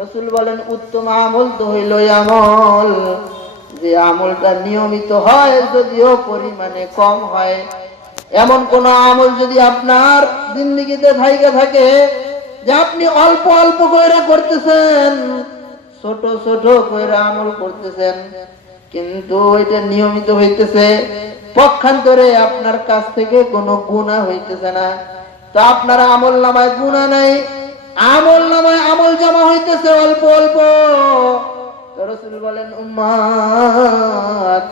রসুল বলেন, উত্তম আমল তো হইল আমল। যে আমলটা নিয়মিত হয়, যদিও পরিমাণে কম হয়। এমন কোন আমল যদি আপনার জিন্দিগিতে থাইকে থাকে, যে আপনি অল্প অল্প করে করতেছেন, ছোট ছোট করে আমল করতেছেন, কিন্তু এটা নিয়মিত হইতেছে, পক্ষান্তরে আপনার কাছ থেকে কোনো গুণা হইতেছে না। তো আপনার আমল নামায় গুণা নাই আমল নামায় আমল জমা হইতেছে অল্প অল্প। রসুল বলেন, উম্মাদ,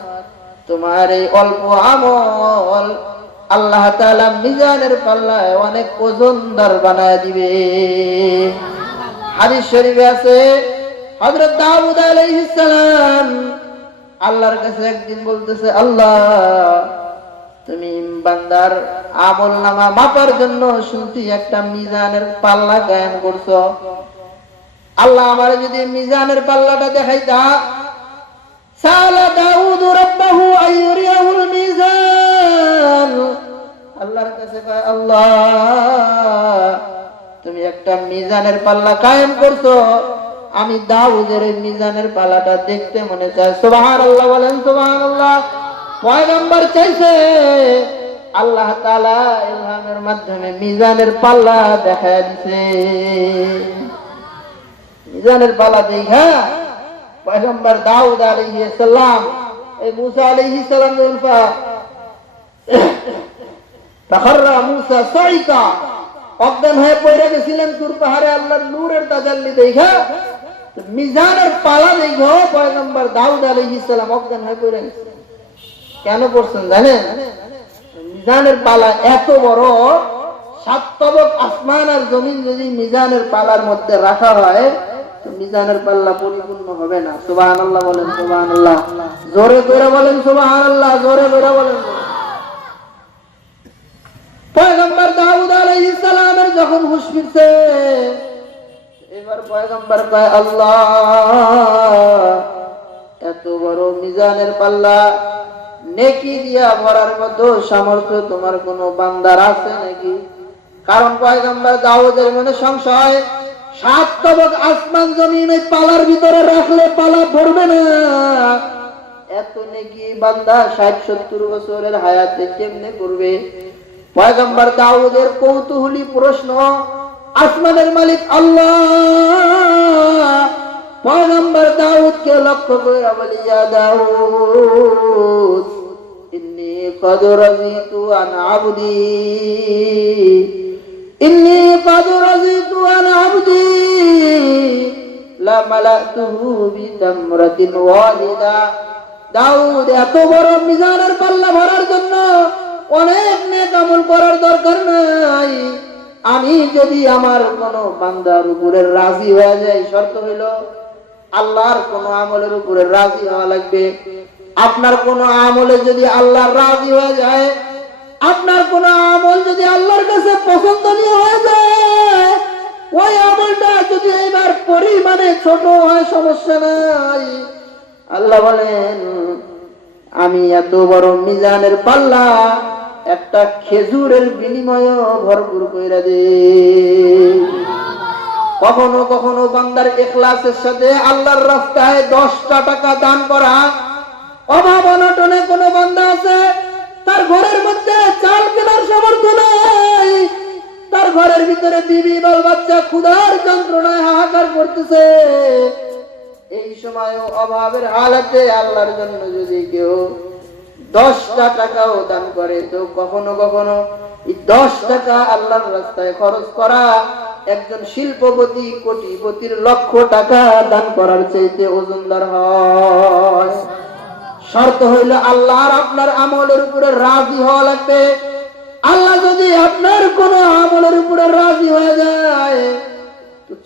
তোমার এই অল্প আমল আল্লাহ তাআলা মিজানের পাল্লায় অনেক ওজনদার বানায় দিবে। হাদিস শরীফে আছে, হযরত দাউদ আলাইহিস সালাম আল্লাহর কাছে একদিন বলতেছে, আল্লাহ তুমি বান্দার আমল নামা মাপার জন্য শুনছি একটা মিজানের পাল্লা গায়ন করছ। আল্লাহ আমার যদি মিজানের পাল্লাটা দেখাইতা, সালা দাউদ মিজান। আল্লাহর কাছে কয়, আল্লাহ, তুমি একটা মিজানের পাল্লা কায়েম করছ। আমি দাউদের মিজানের পাল্লাটা দেখতে মনে চায়। সুবহানাল্লাহ বলেন, সুবহানাল্লাহ। পয়গম্বর চাইছে? আল্লাহ তাআলা ইলহামের মাধ্যমে মিজানের পাল্লা দেখায় দিছে। মিজানের পাল্লা দেখা পয়গম্বর দাউদ আলাইহিস সালাম, এই মুসা যখন পা- মুসা সাইকা, অজ্ঞান হয়ে পড়ে গেছিলেন তুর পাহাড়ে আল্লাহর নূরের তাজাল্লি দেখা তো মিজানের পালা দেখো পয়গম্বর দাউদ আলাইহিস সালাম অজ্ঞান হয়ে পড়ে গেছিলেন কেন করছেন জানেন? মিজানের পালা এত বড় সাত তবক আসমান আর জমিন যদি মিজানের পালার মধ্যে রাখা হয় মিজানের পাল্লা পরিপূর্ণ হবে না। আল্লাহ বলেন আল্লাহ জোরে করে বলেন আল্লাহ জোরে করে বলেন। পয়গম্বর দাউদ যখন হুশ ফিরছে, এবার পয়গম্বর কয়, আল্লাহ, এত বড় মিজানের পাল্লা নেকি দিয়া ভরার মতো সামর্থ্য তোমার কোনো বান্দার আছে নাকি? কারণ পয়গম্বর দাউদের মনে সংশয়, সাত তবক আসমান জমিন পালার ভিতরে রাখলে পালা ভরবে না। এত নেকি বান্দা ষাট সত্তর বছরের হায়াতে কেমনে করবে? পয়গম্বর দাউদের কৌতূহলী প্রশ্ন, আসমানের মালিক আল্লাহ। পয়গম্বর দাউদকে লক্ষ্য করে বলিয়া দাউদ আবদি ইন্নী কদ রাজিতু আন আবদি লা মালাতুহু বিতামরাতিন দাউদ এত বড় মিজানের পাল্লা ভরার জন্য অনেক নেক আমল করার দরকার নাই। আমি যদি আমার কোন বান্দার উপরে রাজি হয়ে যায় শর্ত হইল আল্লাহর কোন আমলের উপরে রাজি হওয়া লাগবে। আপনার কোন আমলে যদি আল্লাহর রাজি হয়ে যায়, আপনার কোন আমল যদি আল্লাহর কাছে পছন্দনীয় হয়ে যায়, ওই আমলটা যদি এবার পরিমাণে ছোট হয়, সমস্যা নাই। আল্লাহ বলেন, আমি এত বড় মিজানের পাল্লা একটা খেজুরের বিনিময় ভরপুর কইরা দে কখনো কখনো বান্দার এখলাসের সাথে আল্লাহর রাস্তায় দশটা টাকা দান করা অভাব অনটনে কোনো বান্দা আছে? তার ঘরের মধ্যে চাল কেনার সামর্থ্য নাই। তার ঘরের ভিতরে বিবি বাল বাচ্চা ক্ষুধার যন্ত্রণায় হাহাকার করতেছে। এই সময় অভাবের হালাতে আল্লাহর জন্য যদি কেউ দশটা টাকাও দান করে, তো কখনো কখনো এই দশ টাকা আল্লাহর রাস্তায় খরচ করা একজন শিল্পপতি কোটিপতির লক্ষ টাকা দান করার চাইতে ওজনদার হয়। শর্ত হইল আল্লাহ আর আপনার আমলের উপরে রাজি হওয়া লাগবে। আল্লাহ যদি আপনার কোন আমলের উপরে রাজি হয়ে যায়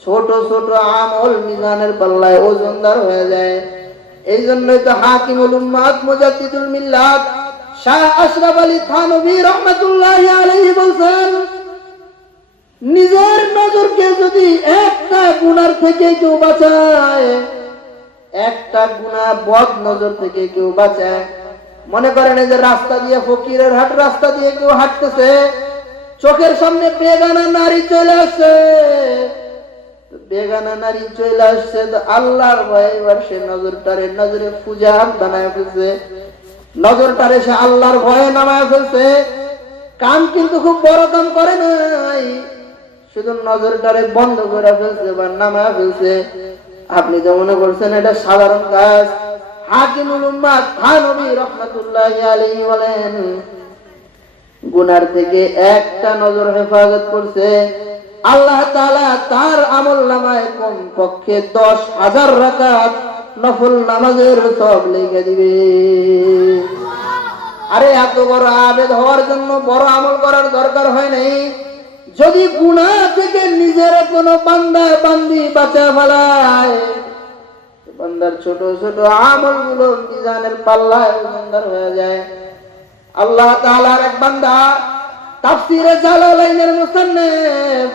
ছোট ছোট আমল মিজানের পাল্লায় ওজনদার হয়ে যায়। এই জন্যই তো হাকিমুল উম্মাদ মুজাদ্দিদুল মিল্লাত শাহ আশরাফ আলী থানভী রহমাতুল্লাহ আলাইহি নিজের নজরকে যদি একটা গুনার থেকে কেউ বাঁচায় একটা গুণা বদ নজর থেকে কেউ বাঁচায় মনে করেন যে রাস্তা দিয়ে ফকিরের হাট, রাস্তা দিয়ে কেউ হাঁটতেছে, চোখের সামনে বেগানা নারী চলে আসছে। বেগানা নারী চলে আসছে, তো আল্লাহর ভয়ে এবার সে নজরটারে, নজরে পূজা বানায় ফেলছে। নজরটারে সে আল্লাহর ভয়ে নামায় ফেলছে। কাম কিন্তু খুব বড় কাম করে নাই। শুধু নজরটারে বন্ধ করে ফেলছে বা নামায় ফেলছে। আপনি তো মনে করছেন এটা সাধারণ কাজ। হাকিমুল রহমাতুল্লাহি আলাইহি বলেন, গুনার থেকে একটা নজর হেফাজত করছে আল্লাহ তাআলা তার আমল নামায় কম পক্ষে দশ হাজার রাকাত নফল নামাজের সব লিখে দিবে। আরে, এত বড় আবেদ হওয়ার জন্য বড় আমল করার দরকার হয় নাই। যদি গুণা থেকে নিজের কোনো বান্দা বান্দি বাঁচা ফেলায় বান্দার ছোট ছোট আমলগুলো মিজানের পাল্লায় সুন্দর হয়ে যায় আল্লাহ তাআলার এক বান্দা তাফসিরে জালালাইনের মুসান্নিফ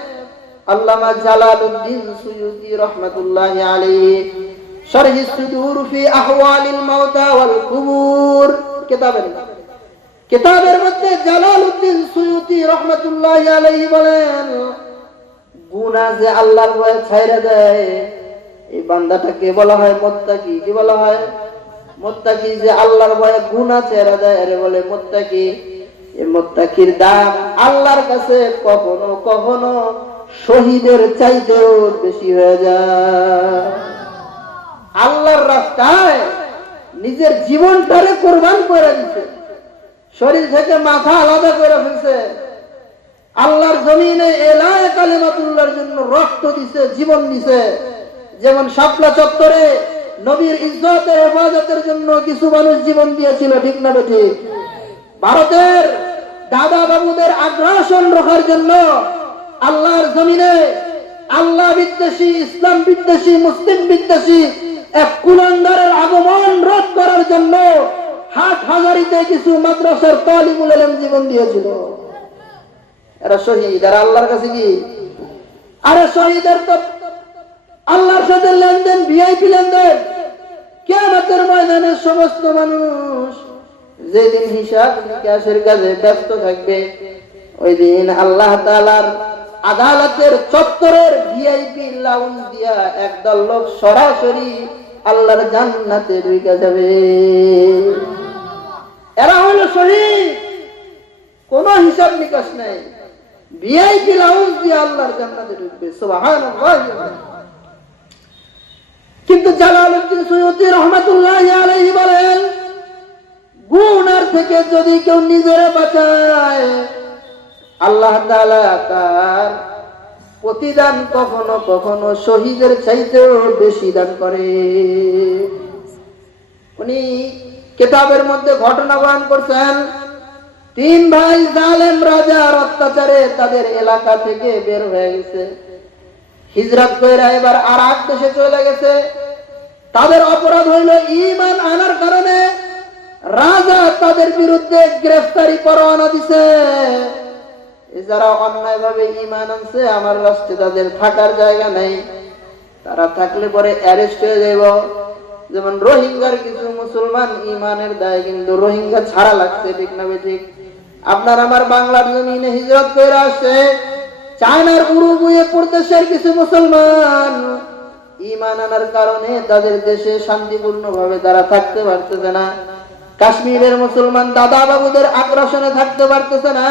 আল্লামা জালালউদ্দিন সুয়ুতি রাহমাতুল্লাহি আলাইহি শরহ সুদুর ফি আহওয়ালিল মাউতা ওয়াল কুবুর কিতাবের নাম। কিতাবের মধ্যে জালালউদ্দিন সুয়ুতি রাহমাতুল্লাহি আলাইহি বলেন, গুনাহ যে আল্লাহর ভয়ে ছাইরা দেয়, এই বান্দাটাকে বলা হয়? মোত্তাকি। কি বলা হয়? মোত্তাকি যে আল্লাহর ভয়ে গুনাহ ছেড়ে দেয়, আরে বলে মোত্তাকি। এই মোত্তাকির দাম আল্লাহর কাছে কখনো কখনো শহীদের চাইতেও বেশি হয়ে যায়। আল্লাহর রাস্তায় নিজের জীবনটারে কোরবান করে দিছে। শরীর থেকে মাথা আলাদা করে ফেলছে। আল্লাহর জমিনে এলায় কালিমাতুল্লাহর জন্য রক্ত দিছে, জীবন দিছে। যেমন শাপলা চত্বরে নবীর ইজ্জতের হেফাজতের জন্য কিছু মানুষ জীবন দিয়েছিল, ঠিক না ঠিক? ভারতের দাদা বাবুদের আগ্রাসন রখার জন্য আল্লাহর জমিনে আল্লাহ বিদ্বেষী, ইসলাম বিদ্বেষী, মুসলিম বিদ্বেষী এক কুলাঙ্গারের আগমন রোধ করার জন্য হাট হাজারিতে কিছু মাদ্রাসার তালিমুল আলম জীবন দিয়েছিল। এরা শহীদ আর আল্লাহর কাছে কি? আরে শহীদের তো আল্লাহর সাথে লেনদেন, ভিআইপি লেনদেন। কেয়ামতের ময়দানে সমস্ত মানুষ যেদিন হিসাব নিকাশের কাজে ব্যস্ত থাকবে ওই দিন আল্লাহ তাআলার আদালতের চত্বরের ভিআইপি লাউঞ্জ দিয়া একদল লোক সরাসরি আল্লাহর জান্নাতে ঢুকে যাবে। এরা হলো শহীদ। কোন হিসাব নিকাশ নেই। ভিআইপি লাউঞ্জ দিয়ে আল্লাহর জান্নাতে ঢুকবে। কিন্তু জালালউদ্দিন সৈয়দি রহমাতুল্লাহ আলাইহি বলেন গুনার থেকে যদি কেউ নিজেরে বাঁচায়, আল্লাহ তাআলা তার প্রতিদান কখনো কখনো শহীদের চাইতেও বেশি দান করে। উনি কেতাবের মধ্যে ঘটনা বয়ান করছেন, তিন ভাই জালেম রাজার অত্যাচারে তাদের এলাকা থেকে বের হয়ে গেছে। হিজরত কইরা এবার আর এক দেশে চলে গেছে। তাদের অপরাধ হইল ইমান আনার কারণে। রাজা তাদের বিরুদ্ধে গ্রেফতারি পরোয়ানা দিছে। যারা অন্যায় ভাবে ইমান আনছে, আমার রাষ্ট্রে তাদের থাকার জায়গা নেই। তারা থাকলে পরে অ্যারেস্ট হয়ে যাব যেমন রোহিঙ্গার কিছু মুসলমান ইমানের দায়, কিন্তু রোহিঙ্গা ছাড়া লাগছে, ঠিক না ঠিক আপনার আমার বাংলার জমিনে হিজরত করে আসছে, চায়নার উরুগুয়ে প্রদেশের কিছু মুসলমান ইমান আনার কারণে তাদের দেশে শান্তিপূর্ণ ভাবে তারা থাকতে পারতেছে না। কাশ্মীরের মুসলমান দাদা বাবুদের আগ্রাসনে থাকতে পারতেছে না।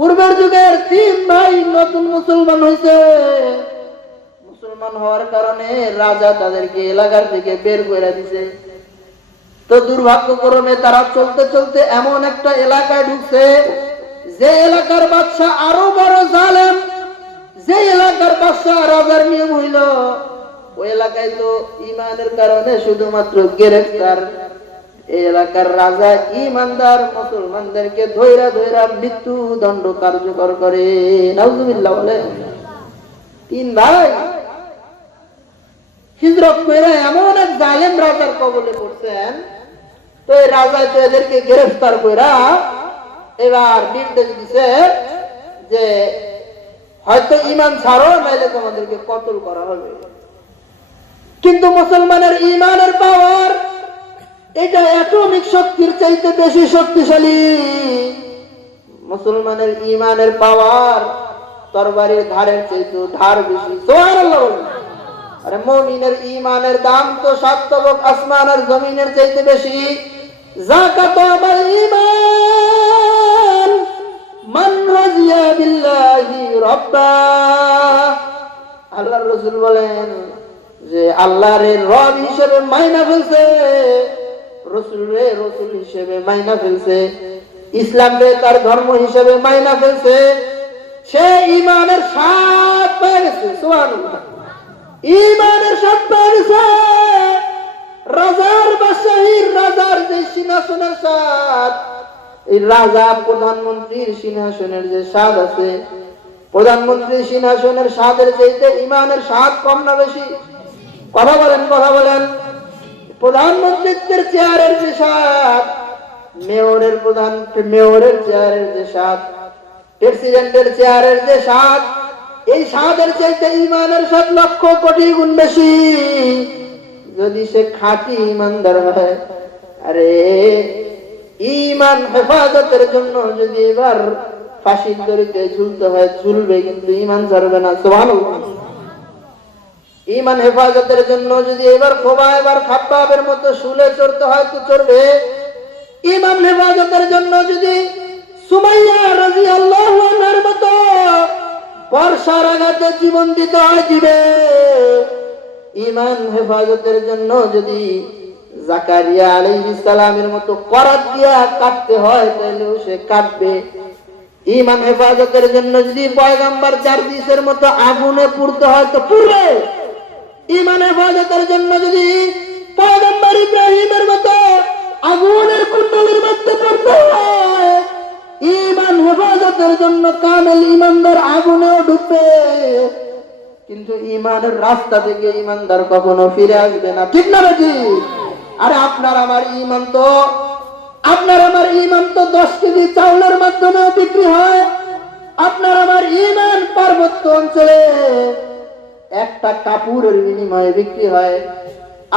পূর্বের যুগের তিন ভাই নতুন মুসলমান হয়েছে মুসলমান হওয়ার কারণে রাজা তাদেরকে এলাকার থেকে বের করে দিছে। তো দুর্ভাগ্যক্রমে তারা চলতে চলতে এমন একটা এলাকায় ঢুকছে, যে এলাকার বাদশা আরও বড় জালেম। যে এলাকার বাদশা রাজার নিয়ম হইল, ওই এলাকায় তো ইমানের কারণে শুধুমাত্র গ্রেফতার। এই এলাকার রাজা ইমানদার মুসলমানদেরকে ধৈরা ধৈরা মৃত্যু দণ্ড কার্যকর করে। নাউজুবিল্লাহ বলে, তিন ভাই, হিজরত এমন এক জালেম রাজার কবলে পড়ছেন, তো এই রাজা তো এদেরকে গ্রেফতার এবার নির্দেশ দিছে যে, হয়তো ইমান ছাড়ো, নাইলে তোমাদেরকে কতল করা হবে। কিন্তু মুসলমানের ইমানের পাওয়ার এটা অ্যাটমিক শক্তির চাইতে বেশি শক্তিশালী। মুসলমানের ইমানের পাওয়ার তরবারির ধারের চাইতে ধার বেশি। আরে মুমিনের ঈমানের দাম তো সাতবক আসমান আর জমিনের চাইতে বেশি। যাকাত আমার ঈমান। মান রাজিয়া বিল্লাহি রাব্বা। আল্লাহর রাসূল বলেন যে আল্লাহর রব হিসেবে মাইনা ফেলছে। হিসেবে মাইনা ফেলছে। তার ধর্ম হিসেবে মাইনা ফেলছে। সে ইমানের স্বাদ ইমানের স্বাদ রাজার রাজার যে সিংহাসনের স্বাদ, এই রাজা প্রধানমন্ত্রীর সিংহাসনের যে স্বাদ আছে প্রধানমন্ত্রীর সিংহাসনের স্বাদের চাইতে ইমানের স্বাদ কম না বেশি? কথা বলেন কথা বলেন। প্রধানমন্ত্রীত্বের চেয়ারের যে স্বাদ, মেয়রের প্রধান, মেয়রের চেয়ারের যে স্বাদ, প্রেসিডেন্টের চেয়ারের যে স্বাদ, এই স্বাদের চাইতে ইমানের স্বাদ লক্ষ কোটি গুণ বেশি। যদি সে খাঁটি ইমানদার হয়, আরে, ইমান হেফাজতের জন্য যদি এবার ফাঁসির দড়িতে ঝুলতে হয়, ঝুলবে কিন্তু ইমান ছাড়বে না, সুবহানাল্লাহ। ইমান হেফাজতের জন্য যদি এবার খোবা, এবার খাপ্পাবের মতো শুলে চড়তে হয় তো চড়বে। হেফাজতের জন্য যদি সুমাইয়া মতো জীবন ইমান হেফাজতের জন্য যদি জাকারিয়া আলাইহিস সালামের মতো করাত দিয়া কাটতে হয় তাহলেও সে কাটবে। ইমান হেফাজতের জন্য যদি পয়গাম্বার জার্দিসের মতো আগুনে পুড়তে হয় তো পুড়বে। ইমান হেফাজতের জন্য যদি পয়গম্বর ইব্রাহিমের মতো আগুনের কুণ্ডলের মধ্যে পড়তে ইমান হেফাজতের জন্য কামেল ইমানদার আগুনেও ডুববে। কিন্তু ইমানের রাস্তা থেকে ইমানদার কখনো ফিরে আসবে না। ঠিক না নাকি আরে আপনার আমার ইমান তো, আপনার আমার ইমান তো দশ কেজি চাউলের মাধ্যমে বিক্রি হয়। আপনার আমার ইমান পার্বত্য অঞ্চলে একটা কাপড়ের বিনিময়ে বিক্রি হয়।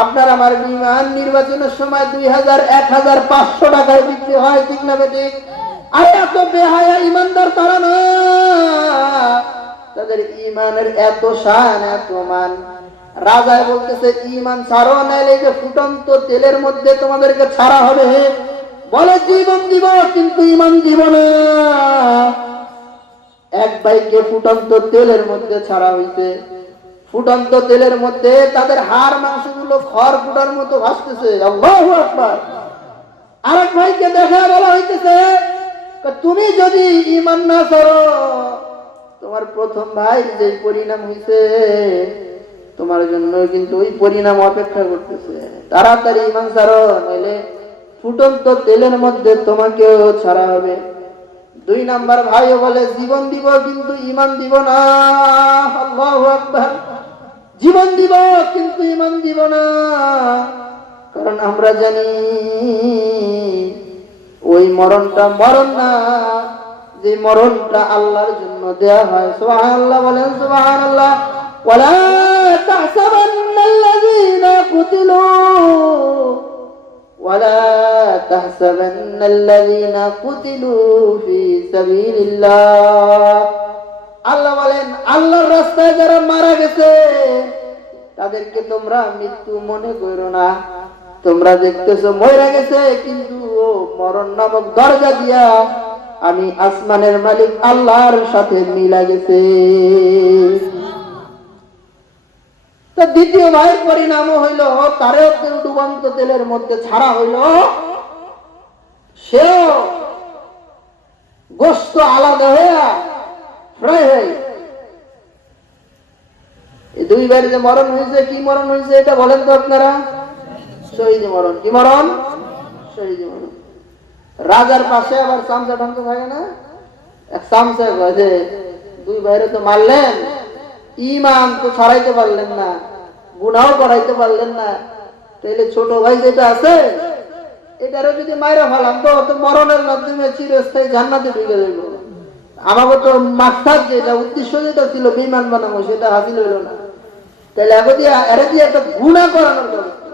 আপনার আমার বিমান নির্বাচনের সময় দুই হাজার, এক হাজার পাঁচশো টাকায় বিক্রি হয়, ঠিক না বেঠিক আর এত বেহায়া ইমানদার তারা না। তাদের ইমানের এত শান, এত মান। রাজায় বলতেছে, ইমান ছাড়ো, নাইলে এই যে ফুটন্ত তেলের মধ্যে তোমাদেরকে ছাড়া হবে। হে বলে, জীবন দিব, কিন্তু ইমান দিব না। এক বাইকে ফুটন্ত তেলের মধ্যে ছাড়া হইছে। ফুটন্ত তেলের মধ্যে তাদের হাড় মাংসগুলো খড় ফুটার মতো ভাসতেছে। আরেক ভাইকে দেখা বলা হইতেছে তুমি যদি ইমান না করো তোমার প্রথম ভাই যে পরিণাম হইছে, তোমার জন্য কিন্তু ওই পরিণাম অপেক্ষা করতেছে। তাড়াতাড়ি ইমান ছাড়ো নইলে ফুটন্ত তেলের মধ্যে তোমাকেও ছাড়া হবে। দুই নাম্বার ভাইও বলে, জীবন দিব কিন্তু ইমান দিব না। আল্লাহু আকবার। জীবন দিব কিন্তু ইমান দিব না কারণ আমরা জানি ওই মরণটা মরণ না যে মরণটা আল্লাহর জন্য দেয়া হয় সুবহানাল্লাহ বলেন সুবহানাল্লাহ ওয়ালা তাহসাবান্নাল্লাযীনা কুতিলু ولا تحسبن الذين قتلوا في سبيل الله আল্লাহ বলেন, আল্লাহর রাস্তায় যারা মারা গেছে, তাদেরকে তোমরা মৃত্যু মনে করো না। তোমরা দেখতেছো মরে গেছে, কিন্তু মরণ নামক দরজা দিয়া আমি আসমানের মালিক আল্লাহর সাথে মিলা গেছে। তো দ্বিতীয় ভাইয়ের পরিণাম হইল, তারেও ডুবন্ত তেলের মধ্যে ছাড়া হইল। সেও গোস্ত আলাদা হইয়া ফ্রাই হয়ে এই দুই ভাইয়ের যে মরণ হয়েছে, কি মরণ হয়েছে এটা বলেন তো আপনারা? শহীদ মরণ। কি মরণ? শহীদ মরণ। রাজার পাশে আবার চামচা টামচা থাকে না? এক চামচা যে, দুই ভাইরে তো মারলেন। ইমান তো ছড়াইতে পারলেন না গুনাও করাইতে পারলেন না। তাইলে ছোট ভাই যেটা আছে, এটারও যদি মাইরা ফেলাম তো তো মরণের মাধ্যমে চিরস্থায়ী জান্নাতে ঢুকে যাইব। আমাকে তো মাকসাদ যেটা উদ্দেশ্য যেটা ছিল বিমান বানাবো, সেটা হাসিল হইল না। তাহলে এখন এরা দিয়ে একটা গুণা করানোর ব্যবস্থা?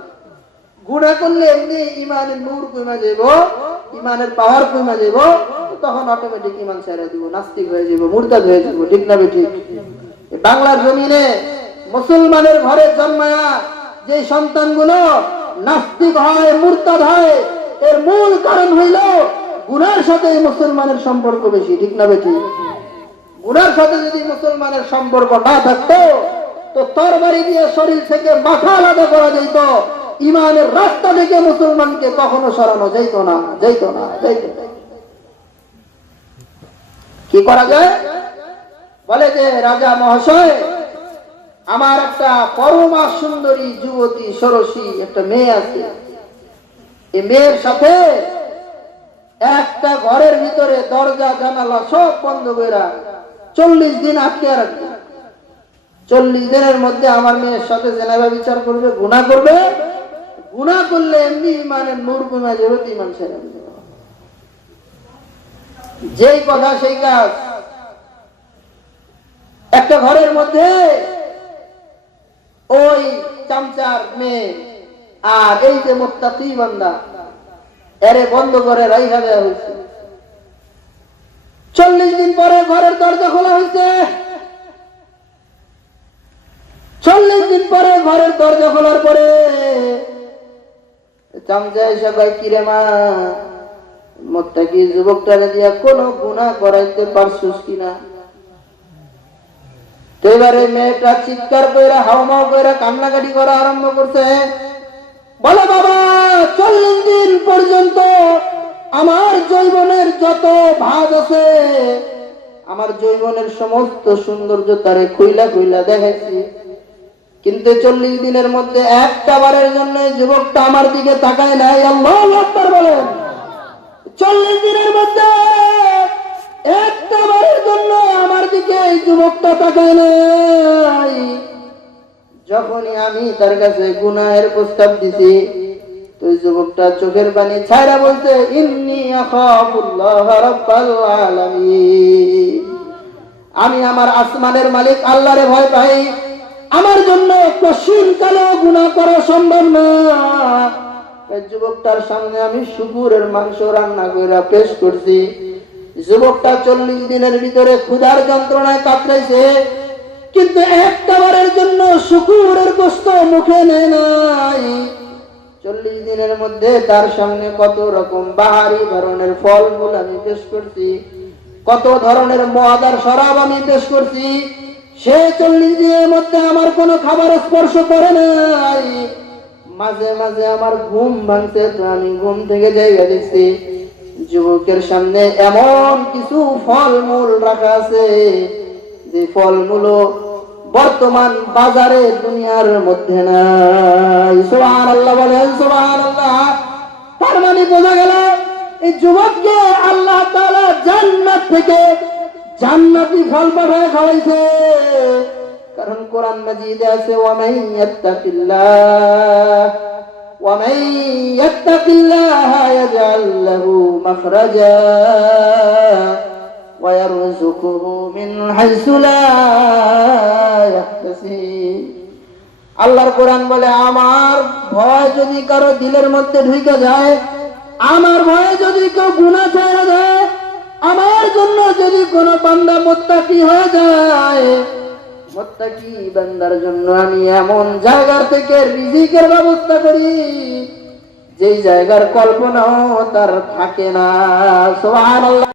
গুণা করলে এমনি ইমানের নূর কমে যাব ইমানের পাওয়ার কমে যাব তখন অটোমেটিক ইমান ছেড়ে দিব, নাস্তিক হয়ে যাব মুরতাদ হয়ে যাব ঠিক না ঠিক বাংলার জমিনে মুসলমানের ঘরে জন্মায়া যে সন্তানগুলো নাস্তিক হয়, মুরতাদ হয়, এর মূল কারণ হইল গুনার সাথে মুসলমানের সম্পর্ক বেশি, ঠিক না বেশি গুনার সাথে যদি মুসলমানের সম্পর্ক না থাকতো, তো তরবারি দিয়ে শরীর থেকে মাথা আলাদা করা যেত। ইমানের রাস্তা থেকে মুসলমানকে কখনো সরানো যেত না যেত না না। কি করা যায়? বলে যে, রাজা মহাশয়, আমার একটা পরমা সুন্দরী যুবতী সরসী, একটা মেয়ে আছে। এই মেয়ের সাথে একটা ঘরের ভিতরে দরজা, জানালা সব বন্ধ করে চল্লিশ দিন আটকে রাখবে। চল্লিশ দিনের মধ্যে আমার মেয়ের সাথে জেনাবা বিচার করবে, গুণা করবে। গুণা করলে এমনি মানে নূর কমে যাবে ইমান দিবে। যেই কথা, সেই কাজ। একটা ঘরের মধ্যে ওই চামচার মেয়ে আর এই যে মোত্তাকি বান্দা এরে বন্ধ করে রাইখা দেওয়া হয়েছে চল্লিশ দিন পরে ঘরের দরজা খোলা হয়েছে চল্লিশ দিন পরে ঘরের দরজা খোলার পরে চামচা কয়, কিরে মা মোত্তাকি যুবকটারে দিয়া কোনো গুণা করাইতে পারছিস কিনা? এবারে মেয়েটা চিৎকার করে হাওমাও করে কান্নাকাটি করা আরম্ভ করছে। বলে বাবা জৈবনের যত ভাগ আছে, আমার জৈবনের সমস্ত সৌন্দর্য তারে খুইলা খুইলা দেখাইছি কিন্তু চল্লিশ দিনের মধ্যে একটা বারের জন্য যুবকটা আমার দিকে তাকায় নাই। আল্লাহ বলেন, চল্লিশ দিনের মধ্যে একটা বারের জন্য আমার দিকে এই যুবকটা তাকায় নাই। যখনই আমি তার কাছে গুনাহের প্রস্তাব দিছি তো যুবকটা চোখের পানি ছাড়া বলছে, ইন্নি আখাফুল্লাহ রাব্বাল আলামিন। আমি আমার আসমানের মালিক, আল্লাহরে ভয় পাই। আমার জন্য কশিন কালো গুণা করা সম্ভব না। যুবকটার সামনে আমি শুকুরের মাংস রান্না করে পেশ করছি। যুবকটা চল্লিশ দিনের ভিতরে ক্ষুধার যন্ত্রণায় কাতরাইছে, কিন্তু একটা বারের জন্য শুকুরের গোস্ত মুখে নেয় নাই। চল্লিশ দিনের মধ্যে তার সামনে কত রকম বাহারি ধরনের ফলমূল আমি পেশ করছি, কত ধরনের মহাদার শরাব আমি পেশ করছি, সে চল্লিশ দিনের মধ্যে আমার কোনো খাবার স্পর্শ করে নাই। মাঝে মাঝে আমার ঘুম ভাঙছে, তো আমি ঘুম থেকে জায়গা দেখছি, যুবকের সামনে এমন কিছু ফলমূল রাখা আছে, যে ফলমূল বর্তমান বাজারে দুনিয়ার মধ্যে নাই। সোহান আল্লাহ বলেন সোহান আল্লাহ তার মানে বোঝা গেল, এই যুবককে আল্লাহ তালা জান্নাত থেকে জান্নাতি ফল পাঠায় খাওয়াইছে। কারণ কোরআন মাজিদে আছে ওয়ামাই ইয়াত্তাকিল্লাহ ওয়ামাই ইয়াত্তাকিল্লাহ ইয়াজআল লাহু মাখরাজা ويرزقه من حيث لا يحتسب আল্লাহর কোরআন বলে আমার ভয় যদি কারো দিলের মধ্যে ঢুকে যায় আমার ভয়ে যদি কেউ গুণা ছেড়ে দেয় আমার জন্য যদি কোনো বান্দা মোত্তাকি হয়ে যায় মোত্তাকি বান্দার জন্য আমি এমন জায়গার থেকে রিজিকের ব্যবস্থা করি যেই জায়গার কল্পনাও তার থাকে না সুবহানাল্লাহ